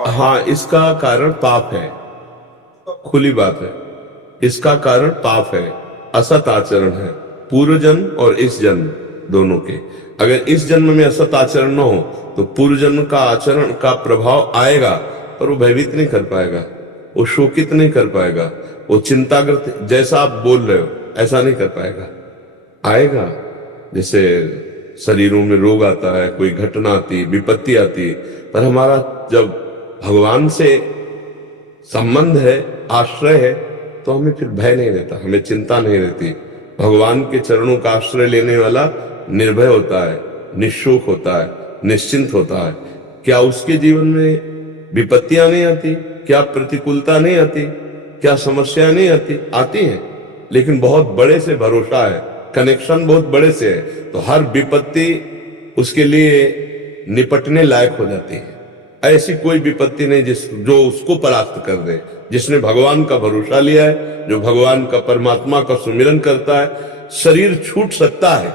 हाँ, इसका कारण पाप है, खुली बात है। इसका कारण पाप है, असत आचरण है, पूर्व जन्म और इस जन्म दोनों के। अगर इस जन्म में असत आचरण न हो तो पूर्व जन्म का आचरण का प्रभाव आएगा, पर वो भयभीत नहीं कर पाएगा, वो शोकित नहीं कर पाएगा, वो चिंताग्रस्त, जैसा आप बोल रहे हो ऐसा नहीं कर पाएगा। आएगा, जैसे शरीरों में रोग आता है, कोई घटना आती, विपत्ति आती, पर हमारा जब भगवान से संबंध है, आश्रय है, तो हमें फिर भय नहीं रहता, हमें चिंता नहीं रहती। भगवान के चरणों का आश्रय लेने वाला निर्भय होता है, निःशोक होता है, निश्चिंत होता है। क्या उसके जीवन में विपत्तियां नहीं आती? क्या प्रतिकूलता नहीं आती? क्या समस्या नहीं आती? आती हैं, लेकिन बहुत बड़े से भरोसा है, कनेक्शन बहुत बड़े से है, तो हर विपत्ति उसके लिए निपटने लायक हो जाती है। ऐसी कोई विपत्ति नहीं जो उसको परास्त कर दे। जिसने भगवान का भरोसा लिया है, जो भगवान का, परमात्मा का सुमिरन करता है, शरीर छूट सकता है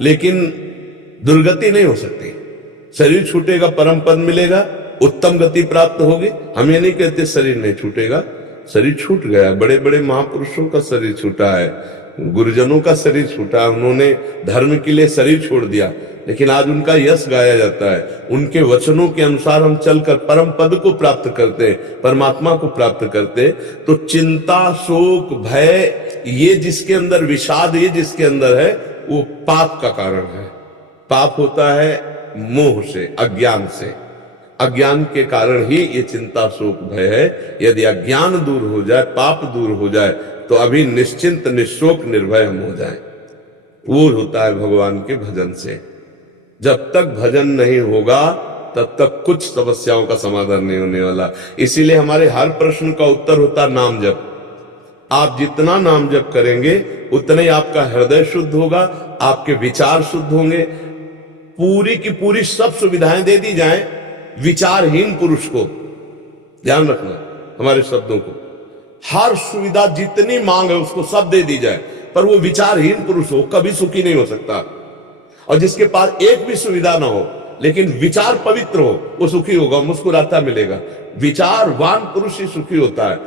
लेकिन दुर्गति नहीं हो सकती। शरीर छूटेगा, परम पद मिलेगा, उत्तम गति प्राप्त होगी। हम ये नहीं कहते शरीर नहीं छूटेगा, शरीर छूट गया, बड़े बड़े महापुरुषों का शरीर छूटा है, गुरुजनों का शरीर छूटा है, उन्होंने धर्म के लिए शरीर छोड़ दिया, लेकिन आज उनका यश गाया जाता है। उनके वचनों के अनुसार हम चलकर परम पद को प्राप्त करते, परमात्मा को प्राप्त करते। तो चिंता, शोक, भय, ये जिसके अंदर, विषाद ये जिसके अंदर है, वो पाप का कारण है। पाप होता है मोह से, अज्ञान से। अज्ञान के कारण ही ये चिंता, शोक, भय है। यदि अज्ञान दूर हो जाए, पाप दूर हो जाए, तो अभी निश्चिंत, निशोक, निर्भय हम हो जाए। वो होता है भगवान के भजन से। जब तक भजन नहीं होगा तब तक कुछ समस्याओं का समाधान नहीं होने वाला। इसीलिए हमारे हर प्रश्न का उत्तर होता है नाम जप। आप जितना नाम जप करेंगे उतना ही आपका हृदय शुद्ध होगा, आपके विचार शुद्ध होंगे। पूरी की पूरी सब सुविधाएं दे दी जाएं विचारहीन पुरुष को, ध्यान रखना हमारे शब्दों को, हर सुविधा जितनी मांग है उसको सब दे दी जाए, पर वो विचारहीन पुरुष हो, कभी सुखी नहीं हो सकता। और जिसके पास एक भी सुविधा ना हो लेकिन विचार पवित्र हो, वो सुखी होगा, मुस्कुराता मिलेगा। विचारवान पुरुष ही सुखी होता है।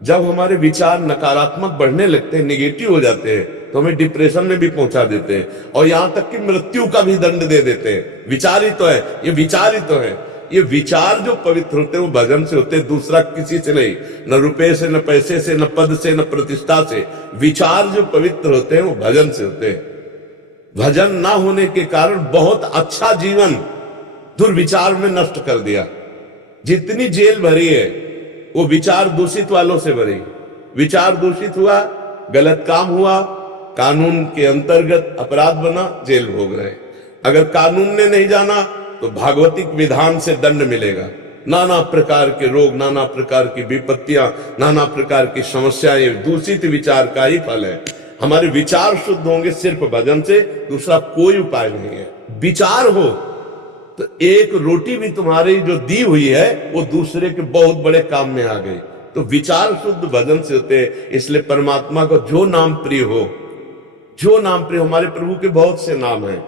जब हमारे विचार नकारात्मक बढ़ने लगते हैं, निगेटिव हो जाते हैं, तो हमें डिप्रेशन में भी पहुंचा देते हैं, और यहां तक कि मृत्यु का भी दंड दे देते हैं। विचार ही तो है, ये विचार ही तो है। ये विचार जो पवित्र होते हैं वो भजन से होते हैं, दूसरा किसी से नहीं, न रुपए से, न पैसे से, न पद से, न प्रतिष्ठा से। विचार जो पवित्र होते हैं वो भजन से होते हैं। भजन ना होने के कारण बहुत अच्छा जीवन दुर्विचार में नष्ट कर दिया। जितनी जेल भरी है वो विचार दूषित वालों से भरी। विचार दूषित हुआ, गलत काम हुआ, कानून के अंतर्गत अपराध बना, जेल भोग रहे। अगर कानून ने नहीं जाना तो भागवतिक विधान से दंड मिलेगा। नाना प्रकार के रोग, नाना प्रकार की विपत्तियां, नाना प्रकार की समस्याएं दूषित विचार का ही फल है। हमारे विचार शुद्ध होंगे सिर्फ भजन से, दूसरा कोई उपाय नहीं है। विचार हो तो एक रोटी भी तुम्हारी जो दी हुई है वो दूसरे के बहुत बड़े काम में आ गई। तो विचार शुद्ध भजन से होते हैं। इसलिए परमात्मा को जो नाम प्रिय हो, जो नाम प्रिय, हमारे प्रभु के बहुत से नाम हैं,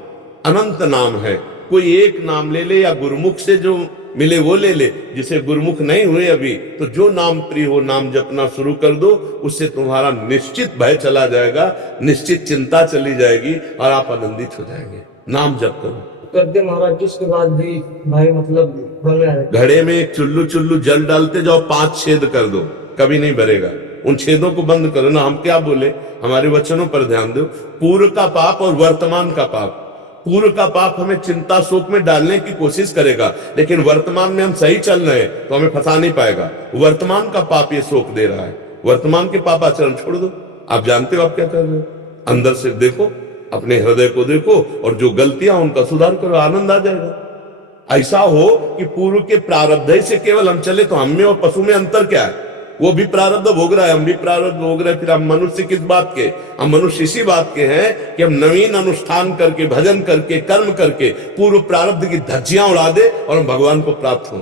अनंत नाम है। कोई एक नाम ले ले, या गुरुमुख से जो मिले वो ले ले। जिसे गुरुमुख नहीं हुए अभी, तो जो नाम प्रिय हो नाम जपना शुरू कर दो, उससे तुम्हारा निश्चित भय चला जाएगा, निश्चित चिंता चली जाएगी और आप आनंदित हो जाएंगे। नाम जप करो। करते महाराज, जिसके बाद भी भाई मतलब बन रहा है। घड़े में एक चुल्लू चुल्लू जल डालते जाओ, 5 छेद कर दो, कभी नहीं भरेगा। उन छेदों को बंद करो ना। हम क्या बोले, हमारे वचनों पर ध्यान दो। पूर्व का पाप और वर्तमान का पाप। पूर्व का पाप हमें चिंता शोक में डालने की कोशिश करेगा, लेकिन वर्तमान में हम सही चल रहे हैं तो हमें फंसा नहीं पाएगा। वर्तमान का पाप ये शोक दे रहा है। वर्तमान के पाप आचरण छोड़ दो। आप जानते हो आप क्या कर रहे हो, अंदर से देखो, अपने हृदय को देखो, और जो गलतियां उनका सुधार करो, आनंद आ जाएगा। ऐसा हो कि पूर्व के प्रारब्ध से केवल हम चले, तो हम में और पशु में अंतर क्या है? वो भी प्रारब्ध भोग रहा है, हम भी प्रारब्ध भोग रहे हैं, फिर हम मनुष्य किस बात के? हम मनुष्य इसी बात के हैं कि हम नवीन अनुष्ठान करके, भजन करके, कर्म करके पूर्व प्रारब्ध की धज्जियां उड़ा दे और हम भगवान को प्राप्त हो।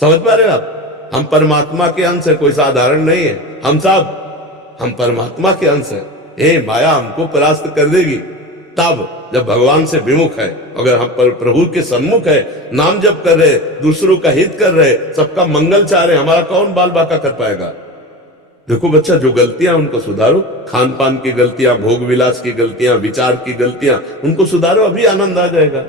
समझ पा रहे हो आप? हम परमात्मा के अंश है, कोई साधारण नहीं है। हम सब हम परमात्मा के अंश है। हे माया हमको परास्त कर देगी, तब जब भगवान से विमुख है, अगर हम पर प्रभु के सन्मुख है, नाम जप कर रहे, दूसरों का हित कर रहे, सबका मंगल चाह रहे, हमारा कौन बाल बाका कर पाएगा। देखो बच्चा, जो गलतियां उनको सुधारो, खान पान की गलतियां, भोग विलास की गलतियां, विचार की गलतियां, उनको सुधारो, अभी आनंद आ जाएगा।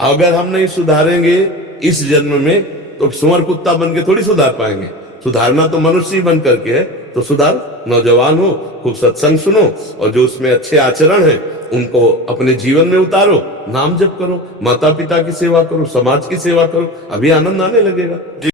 अगर हम नहीं सुधारेंगे इस जन्म में तो सुअर कुत्ता बन के थोड़ी सुधार पाएंगे। सुधारना तो मनुष्य ही बन करके है। तो सुधार, नौजवान हो, खूब सत्संग सुनो, और जो उसमें अच्छे आचरण है उनको अपने जीवन में उतारो, नाम जप करो, माता पिता की सेवा करो, समाज की सेवा करो, अभी आनंद आने लगेगा।